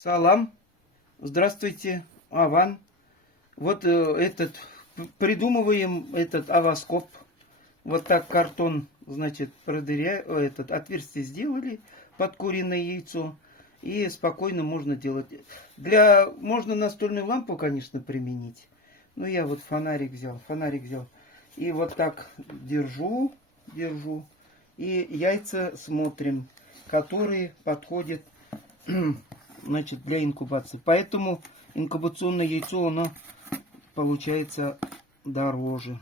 Салам, здравствуйте, Аван. Вот придумываем этот авоскоп. Вот так картон, значит, отверстие сделали под куриное яйцо. И спокойно можно делать. Можно настольную лампу, конечно, применить. Но я вот фонарик взял. И вот так держу. И яйца смотрим, которые подходят значит, для инкубации. Поэтому инкубационное яйцо, оно получается дороже.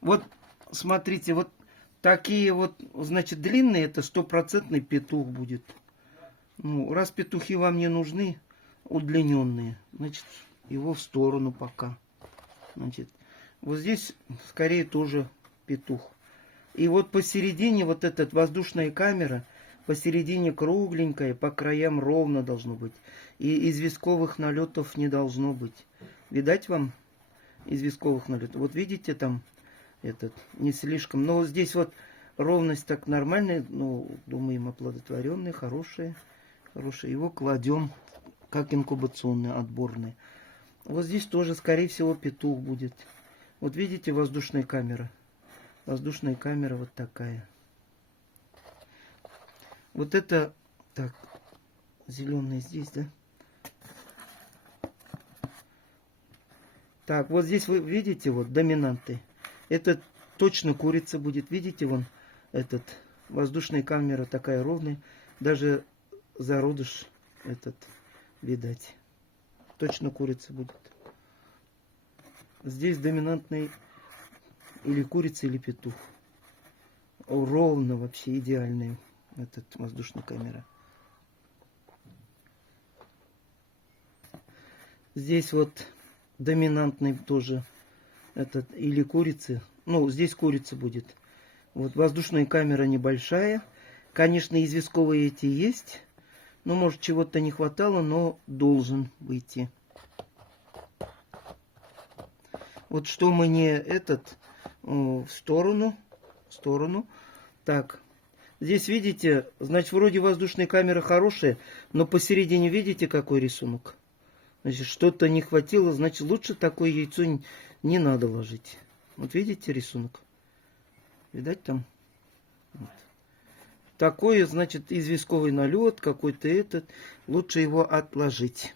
Вот, смотрите, вот такие вот, значит, длинные, это стопроцентный петух будет. Ну, раз петухи вам не нужны, удлиненные, значит, его в сторону пока. Значит, вот здесь скорее тоже петух. И вот посередине вот эта воздушная камера, посередине кругленькая, по краям ровно должно быть. И известковых налетов не должно быть. Видать вам известковых налетов? Вот видите там не слишком. Но здесь вот ровность так нормальная. Ну, думаем, оплодотворенный, хороший. Его кладем как инкубационный, отборный. Вот здесь тоже, скорее всего, петух будет. Вот видите, воздушная камера. Воздушная камера вот такая. Вот это, так, зеленый здесь, да? Так, вот здесь вы видите, вот, доминанты. Это точно курица будет. Видите, вон, воздушная камера такая ровная. Даже зародыш видать. Точно курица будет. Здесь доминантный или курица, или петух. Ровно вообще идеальная воздушная камера. Здесь вот доминантный тоже или курица. Ну, здесь курица будет. Вот воздушная камера небольшая. Конечно, известковые эти есть. Ну, может, чего-то не хватало, но должен выйти. Вот что мы не в сторону. Так. Здесь видите, значит, вроде воздушная камера хорошая, но посередине видите, какой рисунок? Значит, что-то не хватило, значит, лучше такое яйцо не надо ложить. Вот видите рисунок? Видать там? Вот. Такое, значит, известковый налет, какой-то лучше его отложить.